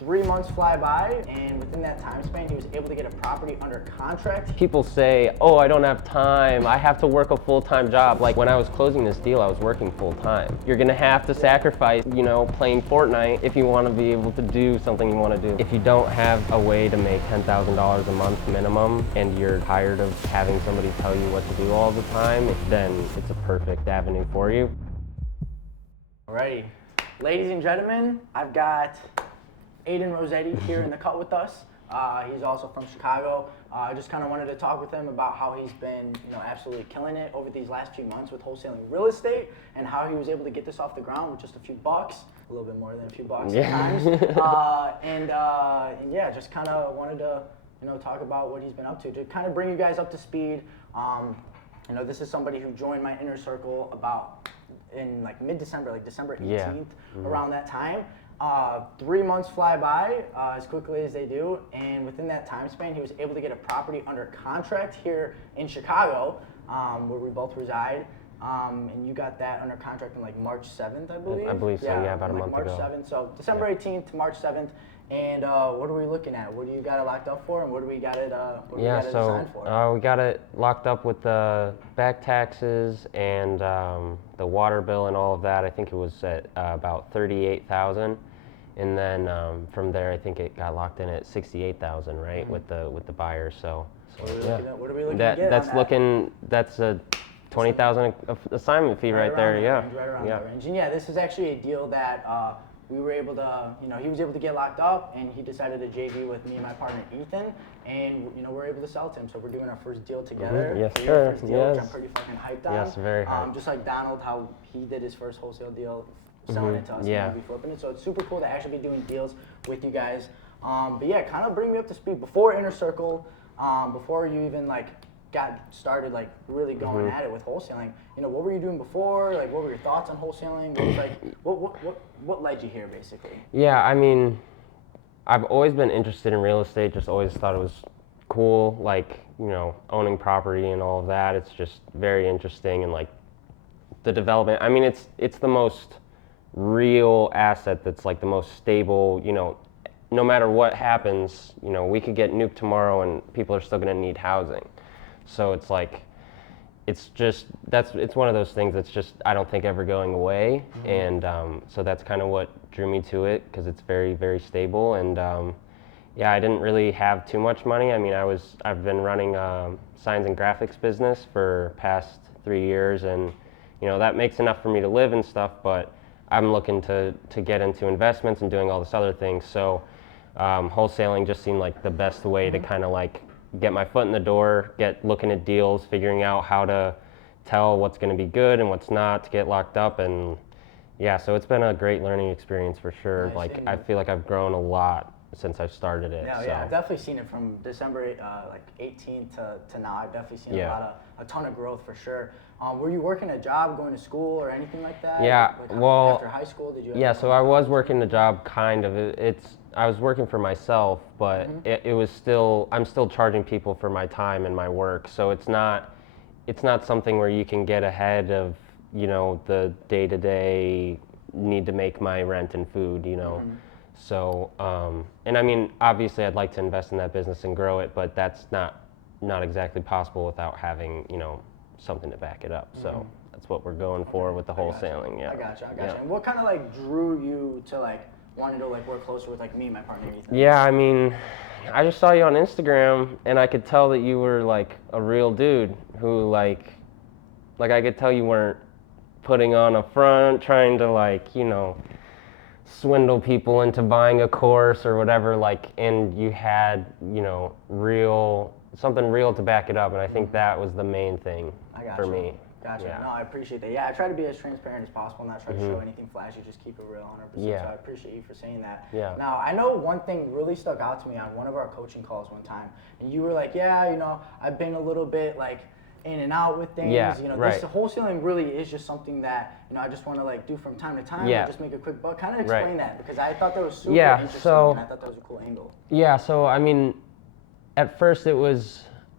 3 months fly by, and within that time span, he was able to get a property under contract. People say, oh, I don't have time, I have to work a full-time job. Like when I was closing this deal, I was working full-time. You're gonna have to sacrifice, playing Fortnite if you wanna be able to do something you wanna do. If you don't have a way to make $10,000 a month minimum, and you're tired of having somebody tell you what to do all the time, then it's a perfect avenue for you. Alrighty, ladies and gentlemen, I've got Aiden Rossetti here in the cut with us. He's also from Chicago. I just kind of wanted to talk with him about how he's been, absolutely killing it over these last few months with wholesaling real estate, and how he was able to get this off the ground with just a few bucks, a little bit more than a few bucks at times. And yeah, just kind of wanted to, talk about what he's been up to kind of bring you guys up to speed. This is somebody who joined my inner circle about in like mid-December, like December 18th, around that time. 3 months fly by as quickly as they do, and within that time span, he was able to get a property under contract here in Chicago, where we both reside. And you got that under contract in like March 7th, I believe. I believe so. Yeah, about a month March ago. March 7th. So December 18th to March 7th. And what are we looking at? What do you got it locked up for, and what do we got it? Designed for? We got it locked up with the back taxes and the water bill and all of that. I think it was at about $38,000, and then from there, I think it got locked in at $68,000, right, with the buyer. So what are we looking at? That's a $20,000 assignment fee right there. Right around that range. And yeah, this is actually a deal that we were able to, he was able to get locked up, and he decided to JV with me and my partner Ethan, and we're able to sell to him. So we're doing our first deal together. Yes, sir. Which I'm pretty fucking hyped on. Yes, very hyped. Just like Donald, how he did his first wholesale deal, selling it to us, and we flipping it. So it's super cool to actually be doing deals with you guys. But yeah, kind of bring me up to speed before Inner Circle, before you even got started really going at it with wholesaling. What were you doing before? What were your thoughts on wholesaling? What was what led you here basically? Yeah, I mean, I've always been interested in real estate, just always thought it was cool, owning property and all of that. It's just very interesting, and the development. I mean, it's the most real asset that's the most stable, no matter what happens, we could get nuked tomorrow and people are still gonna need housing. So it's it's one of those things that's just, I don't think, ever going away. And so that's kind of what drew me to it, because it's very, very stable. And yeah, I didn't really have too much money. I mean, I've been running a signs and graphics business for past 3 years, and that makes enough for me to live and stuff, but I'm looking to get into investments and doing all this other things. So wholesaling just seemed like the best way to kind of get my foot in the door, get looking at deals, figuring out how to tell what's going to be good and what's not to get locked up. And yeah, so it's been a great learning experience for sure. Nice. I feel like I've grown a lot since I've started it. No, yeah, I've definitely seen it from December 18th to now. I've definitely seen a ton of growth for sure. Were you working a job, going to school, or anything like that? Yeah, well, after high school, did you? Yeah, so I was working a job, kind of. I was working for myself, but it was still, I'm still charging people for my time and my work. So it's not something where you can get ahead of, the day-to-day need to make my rent and food, So, and I mean, obviously I'd like to invest in that business and grow it, but that's not exactly possible without having, something to back it up. So that's what we're going for with the wholesaling. Yeah. I gotcha. And what kind of drew you to wanted to work closer with me and my partner Ethan? Yeah, I mean, I just saw you on Instagram, and I could tell that you were a real dude who I could tell you weren't putting on a front, trying to swindle people into buying a course or whatever, and you had something real to back it up, and I think that was the main thing for me. Gotcha. Yeah. No, I appreciate that. Yeah, I try to be as transparent as possible, not try to show anything flashy, just keep it real 100%. Yeah. So I appreciate you for saying that. Yeah. Now, I know one thing really stuck out to me on one of our coaching calls one time, and you were like, yeah, I've been a little bit in and out with things. Yeah, This wholesaling really is just something that, I just want to do from time to time, or just make a quick buck. Kind of explain that, because I thought that was super interesting, and I thought that was a cool angle. Yeah, so I mean, at first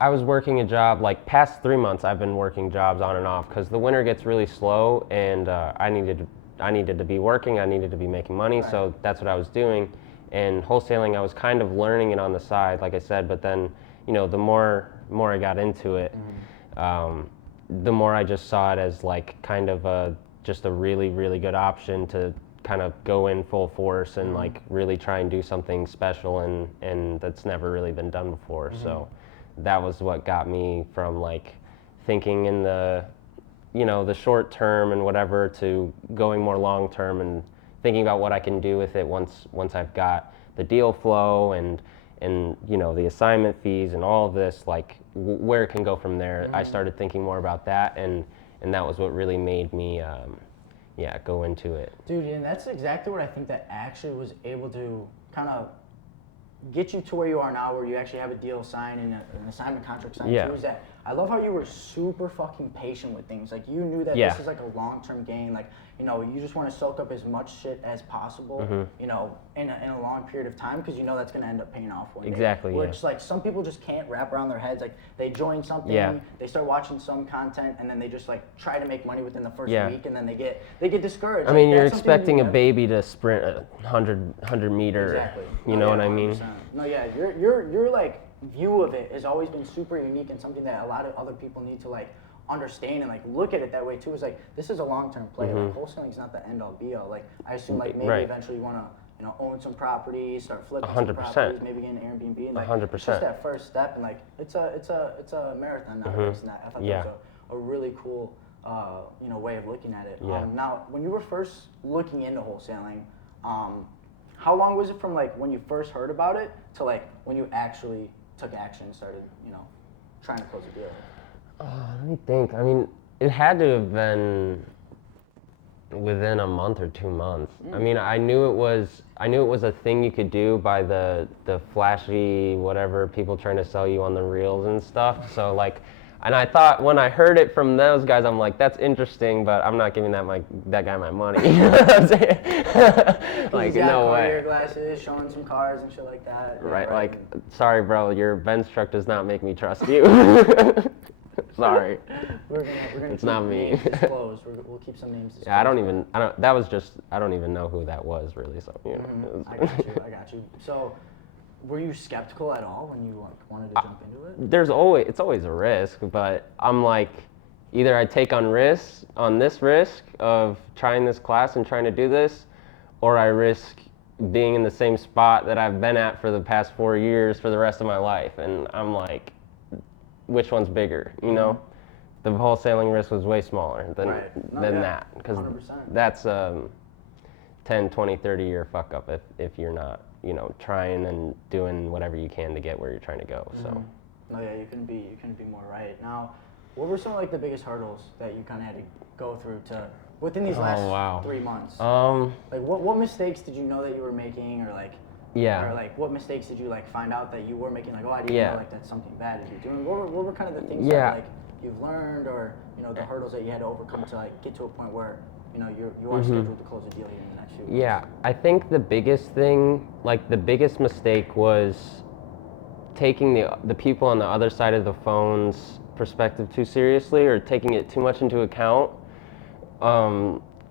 I was working a job, past 3 months I've been working jobs on and off, because the winter gets really slow, and I needed to be working, I needed to be making money, so that's what I was doing. And wholesaling, I was kind of learning it on the side, like I said, but then, you know, the more I got into it, the more I just saw it as like kind of just a really, really good option to kind of go in full force and like really try and do something special and that's never really been done before. So that was what got me from like thinking in the, you know, the short term and whatever to going more long term and thinking about what I can do with it once I've got the deal flow and you know the assignment fees and all of this, like where it can go from there. I started thinking more about that, and that was what really made me go into it. Dude, and that's exactly what I think that actually was able to kind of get you to where you are now, where you actually have a deal signed and an assignment contract signed too, is that I love how you were super fucking patient with things. Like you knew that this is like a long-term gain. Like, you know, you just want to soak up as much shit as possible, you know, in a long period of time, because you know that's going to end up paying off one day. Exactly. Which like some people just can't wrap around their heads. Like they join something, they start watching some content, and then they just like try to make money within the first week, and then they get discouraged. I mean, you're expecting a baby to sprint a 100 meter. Exactly. You know what I mean? No, yeah, your like view of it has always been super unique and something that a lot of other people need to like understand and like look at it that way too. Is like this is a long-term play. Like wholesaling is not the end-all be-all. Like I assume like maybe eventually you want to, you know, own some properties, start flipping some properties, maybe get an Airbnb. And, like, 100%. It's just that first step, and like it's a marathon, not a race. And I thought that was a really cool you know, way of looking at it. Now, when you were first looking into wholesaling, how long was it from like when you first heard about it to like when you actually took action and started, you know, trying to close a deal? Let me think. I mean, it had to have been within a month or 2 months. I mean, I knew it was a thing you could do by the flashy whatever people trying to sell you on the reels and stuff. So like, and I thought when I heard it from those guys, I'm like, that's interesting, but I'm not giving that guy my money. You know what I'm saying? Like, no way. Your glasses, showing some cars and shit like that. Right, like, sorry, bro, your Benz truck does not make me trust you. Sorry. We're gonna it's keep not me. names disclosed. We'll keep some names disclosed. Yeah, I don't even know who that was really. So you know. I got you. So, were you skeptical at all when you like wanted to jump into it? It's always a risk, but I'm like, either I take on this risk of trying this class and trying to do this, or I risk being in the same spot that I've been at for the past 4 years for the rest of my life. And I'm like, which one's bigger, you know? The wholesaling risk was way smaller than that, because that's 10, 20, 30 year fuck up if you're not, you know, trying and doing whatever you can to get where you're trying to go. So. No, yeah, you couldn't be more right. Now, what were some of like the biggest hurdles that you kind of had to go through to within these last 3 months? Like what mistakes did you know that you were making, or like? Or like, what mistakes did you like find out that you were making? Like, oh, I didn't know like that's something bad that you're doing. What were kind of the things that like you've learned, or you know, the hurdles that you had to overcome to like get to a point where you know you are scheduled to close a deal here in the next few weeks? Yeah, I think the biggest thing, like the biggest mistake, was taking the people on the other side of the phone's perspective too seriously, or taking it too much into account.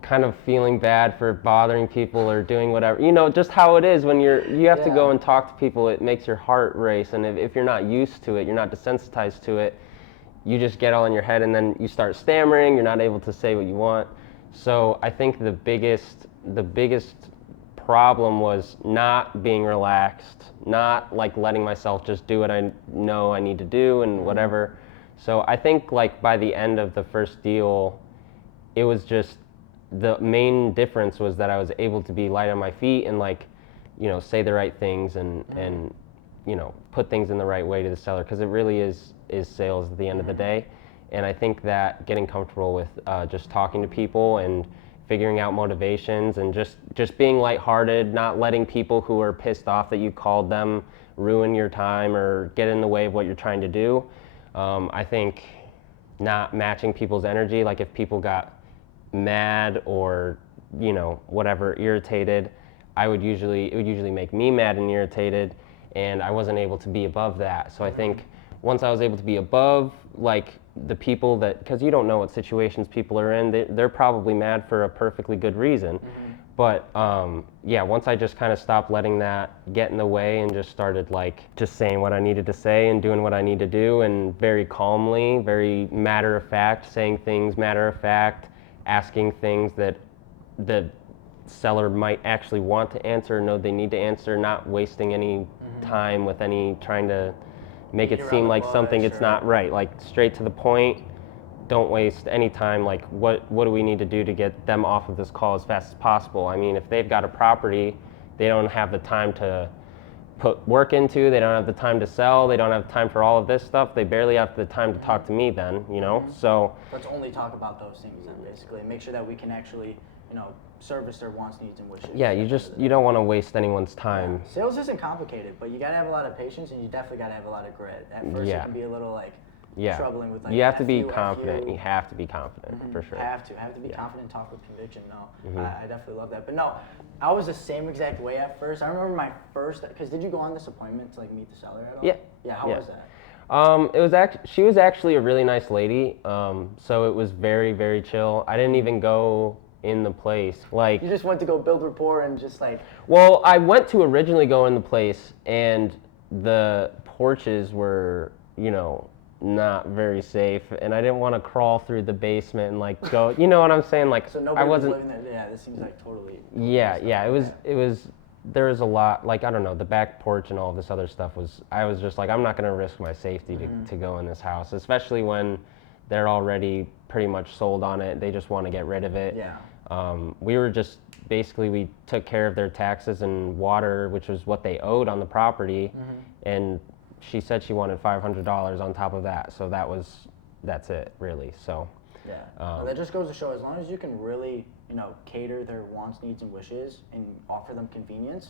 Kind of feeling bad for bothering people or doing whatever, you know, just how it is when you have to go and talk to people. It makes your heart race, and if you're not used to it, you're not desensitized to it, you just get all in your head, and then you start stammering. You're not able to say what you want. So I think the biggest problem was not being relaxed, not like letting myself just do what I know I need to do and whatever. So I think like by the end of the first deal, it was just, the main difference was that I was able to be light on my feet and like, you know, say the right things and you know, put things in the right way to the seller, because it really is sales at the end of the day. And I think that getting comfortable with just talking to people and figuring out motivations and just being lighthearted, not letting people who are pissed off that you called them ruin your time or get in the way of what you're trying to do. I think not matching people's energy, like if people got mad or, you know, whatever, irritated, it would usually make me mad and irritated, and I wasn't able to be above that. So I think once I was able to be above like the people that, because you don't know what situations people are in, they're probably mad for a perfectly good reason, But yeah, once I just kind of stopped letting that get in the way and just started like just saying what I needed to say and doing what I need to do, and very calmly, very matter of fact, saying things matter of fact, asking things that the seller might actually want to answer, know they need to answer, not wasting any time with any trying to make it seem like something it's not right, like straight to the point. Don't waste any time, like what do we need to do to get them off of this call as fast as possible. I mean, if they've got a property they don't have the time to put work into, they don't have the time to sell, they don't have time for all of this stuff, they barely have the time to talk to me then, you know. So let's only talk about those things then, basically, and make sure that we can actually, you know, service their wants, needs, and wishes. yeah, you don't want to waste anyone's time. Yeah. Sales isn't complicated, but you gotta have a lot of patience, and you definitely gotta have a lot of grit. At first it can be a little like troubling with like you have to be confident. You have to be confident for sure. Have to be confident, talk with conviction. No, I definitely love that. But no, I was the same exact way at first. I remember my first, because did you go on this appointment to like meet the seller at all? Yeah, how was that? It was she was actually a really nice lady. So it was very, very chill. I didn't even go in the place. Like, you just went to go build rapport and just like. Well, I went to originally go in the place, and the porches were, you know, not very safe, and I didn't want to crawl through the basement and like go. You know what I'm saying? Like, so nobody was living there. Yeah, this seems like totally. Yeah. It was. There was a lot, like, I don't know, the back porch and all of this other stuff was, I was just like, I'm not going to risk my safety to go in this house, especially when they're already pretty much sold on it. They just want to get rid of it. Yeah. We were just, basically, we took care of their taxes and water, which was what they owed on the property, and she said she wanted $500 on top of that, so that's it, really, so. Yeah, well, that just goes to show, as long as you can really, you know, cater their wants, needs, and wishes and offer them convenience,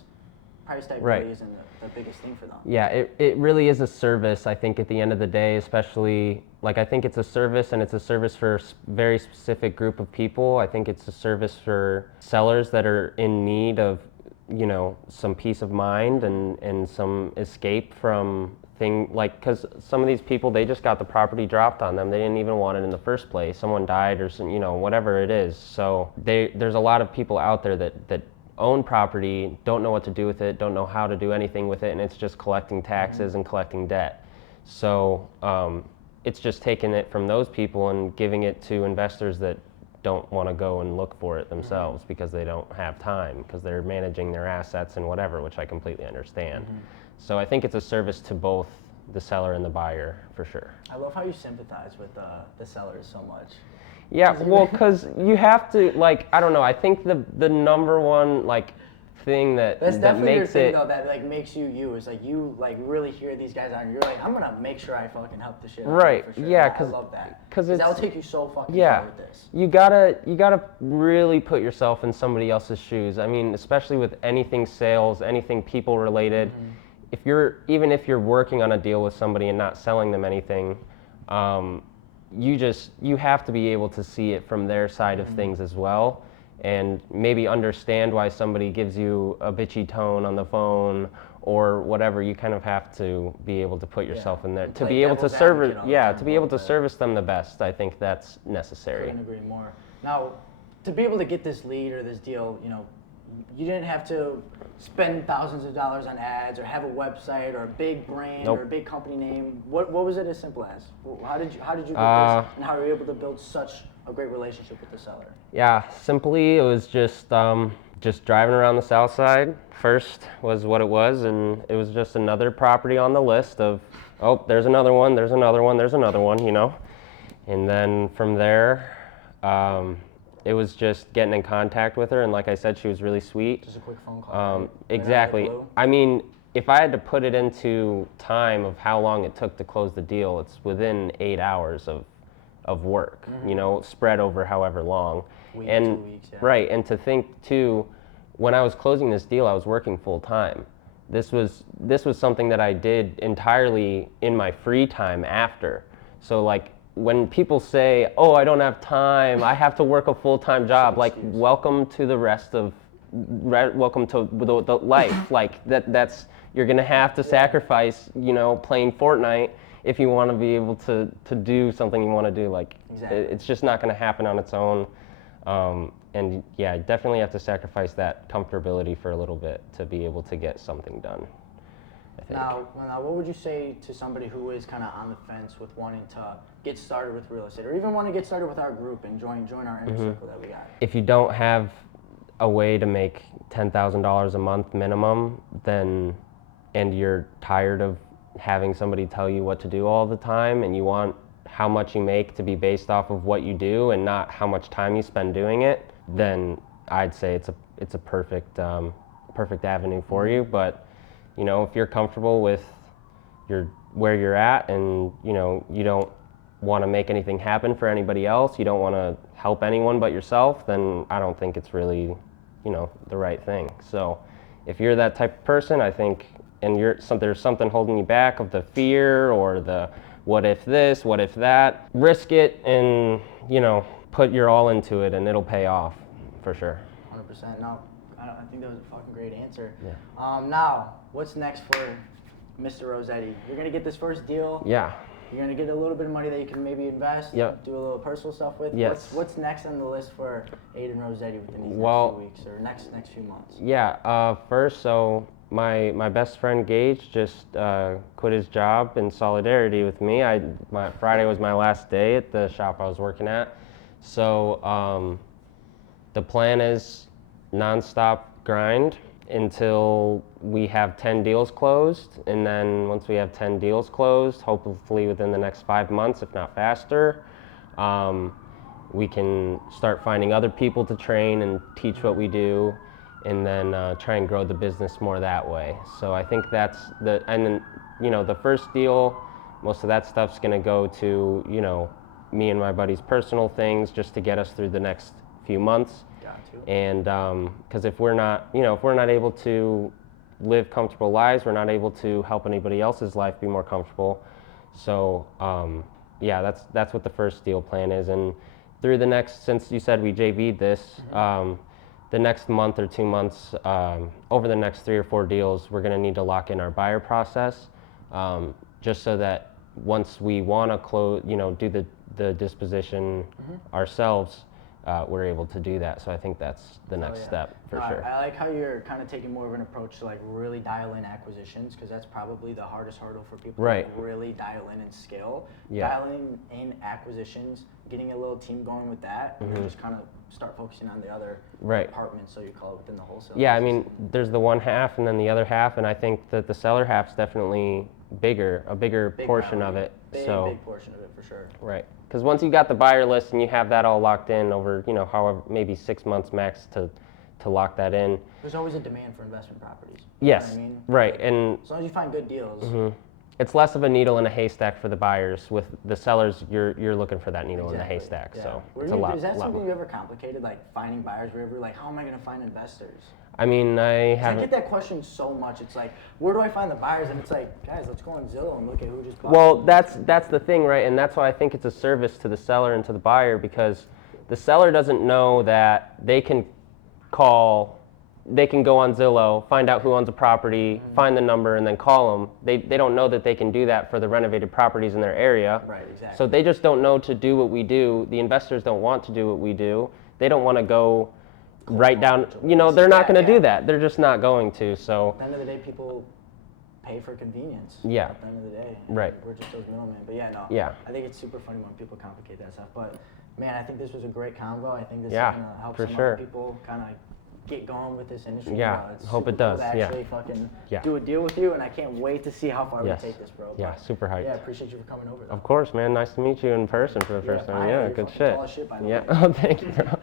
price tag really isn't the biggest thing for them. Yeah, it really is a service, I think, at the end of the day, especially, like, I think it's a service, and it's a service for a very specific group of people. I think it's a service for sellers that are in need of, you know, some peace of mind and some escape from because some of these people, they just got the property dropped on them. They didn't even want it in the first place. Someone died or some, you know, whatever it is. So there's a lot of people out there that own property, don't know what to do with it, don't know how to do anything with it, and it's just collecting taxes and collecting debt. So it's just taking it from those people and giving it to investors that don't want to go and look for it themselves because they don't have time, because they're managing their assets and whatever, which I completely understand. So I think it's a service to both the seller and the buyer, for sure. I love how you sympathize with the sellers so much. Yeah, well, because you have to, like, I don't know, I think the number one, like, thing that That's definitely makes your thing, it, though, that like makes you is like you like really hear these guys out and you're like, I'm gonna make sure I fucking help the shit out right, for sure. yeah, I love that. Because that'll take you so fucking yeah, far with this. you gotta really put yourself in somebody else's shoes. I mean, especially with anything sales, anything people related. Even if you're working on a deal with somebody and not selling them anything, you have to be able to see it from their side of things as well, and maybe understand why somebody gives you a bitchy tone on the phone or whatever. You kind of have to be able to put yourself in there to be able to service. Yeah, to be able to service them the best. I think that's necessary. I couldn't agree more. Now, to be able to get this lead or this deal, you know, you didn't have to spend thousands of dollars on ads or have a website or a big brand or a big company name. What was it as simple as? How did you get this, and how were you able to build such a great relationship with the seller? Yeah, simply it was just driving around the south side first was what it was, and it was just another property on the list of, oh, there's another one, there's another one, there's another one, you know. And then from there, it was just getting in contact with her, and like I said, she was really sweet. Just a quick phone call. Right? Exactly. I mean, if I had to put it into time of how long it took to close the deal, it's within 8 hours of work, you know, spread over however long. Week, and 2 weeks, yeah. Right, and to think too, when I was closing this deal, I was working full time. This was something that I did entirely in my free time after. So like, when people say, oh, I don't have time, I have to work a full-time job, like, welcome to the welcome to the life. Like, that's, you're gonna have to sacrifice, you know, playing Fortnite if you wanna be able to do something you wanna do. Like, it's just not gonna happen on its own. and yeah, definitely have to sacrifice that comfortability for a little bit to be able to get something done, I think. Now, what would you say to somebody who is kind of on the fence with wanting to get started with real estate, or even want to get started with our group and join our inner circle that we got? If you don't have a way to make $10,000 a month minimum, then, and you're tired of having somebody tell you what to do all the time, and you want how much you make to be based off of what you do and not how much time you spend doing it, then I'd say it's a perfect avenue for you. But you know, if you're comfortable with where you're at, and you know, you don't want to make anything happen for anybody else, you don't want to help anyone but yourself, then I don't think it's really, you know, the right thing. So if you're that type of person, I think, and there's something holding you back of the fear or the what if this, what if that, risk it and, you know, put your all into it and it'll pay off for sure. 100%. No, I think that was a fucking great answer. Yeah. Now, what's next for Mr. Rossetti? You're gonna get this first deal. Yeah. You're gonna get a little bit of money that you can maybe invest, Yep. do a little personal stuff with. Yes. What's next on the list for Aiden Rossetti within these next Well, few weeks or next few months? Yeah. First, so my best friend Gage just quit his job in solidarity with me. Friday was my last day at the shop I was working at. So the plan is nonstop grind until we have 10 deals closed, and then once we have 10 deals closed, hopefully within the next 5 months, if not faster, we can start finding other people to train and teach what we do, and then try and grow the business more that way. So I think and then, you know, the first deal, most of that stuff's gonna go to, you know, me and my buddy's personal things just to get us through the next few months. And because if we're not able to live comfortable lives, we're not able to help anybody else's life be more comfortable. So yeah, that's what the first deal plan is. And through the next, since you said we JV'd this, the next month or 2 months, over the next 3 or 4 deals, we're going to need to lock in our buyer process, just so that once we want to close, you know, do the disposition ourselves, we're able to do that. So I think that's the next step for sure. I like how you're kind of taking more of an approach to like really dial in acquisitions, because that's probably the hardest hurdle for people to like really dial in and scale. Yeah. Dialing in acquisitions, getting a little team going with that, and then just kind of start focusing on the other departments, so you call it, within the wholesale. Yeah, I business. mean, there's the one half and then the other half, and I think that the seller half's definitely a bigger portion of it. Big portion of it for sure. Right. Because once you got the buyer list and you have that all locked in over, you know, however, maybe 6 months max to lock that in. There's always a demand for investment properties. Yes. You know what I mean? Right. And as long as you find good deals. It's less of a needle in a haystack for the buyers. With the sellers, you're looking for that needle in the haystack. Yeah. So it's a lot. Is that something you ever complicated, like finding buyers? Were you ever like, how am I going to find investors? I mean, I get that question so much. It's like, where do I find the buyers? And it's like, guys, let's go on Zillow and look at who just bought. Well, that's the thing, right? And that's why I think it's a service to the seller and to the buyer, because the seller doesn't know that they can go on Zillow, find out who owns a property, find the number, and then call them. They don't know that they can do that for the renovated properties in their area. Right, exactly. So they just don't know to do what we do. The investors don't want to do what we do. They don't want to go right down, you know, they're not going to do that. They're just not going to. So at the end of the day, people pay for convenience. Yeah. At the end of the day. Right. We're just those middlemen. But yeah, no. Yeah. I think it's super funny when people complicate that stuff. But man, I think this was a great convo. I think this is going to help some other people kind of get going with this industry. Yeah, it's hope it super cool does. To actually fucking Yeah. do a deal with you, and I can't wait to see how far we take this, bro. Yeah, super hyped. Yeah, appreciate you for coming over. Though. Of course, man. Nice to meet you in person for the first time. Yeah, good shit. Tall as shit, by the yeah. way. Oh, thank you, bro.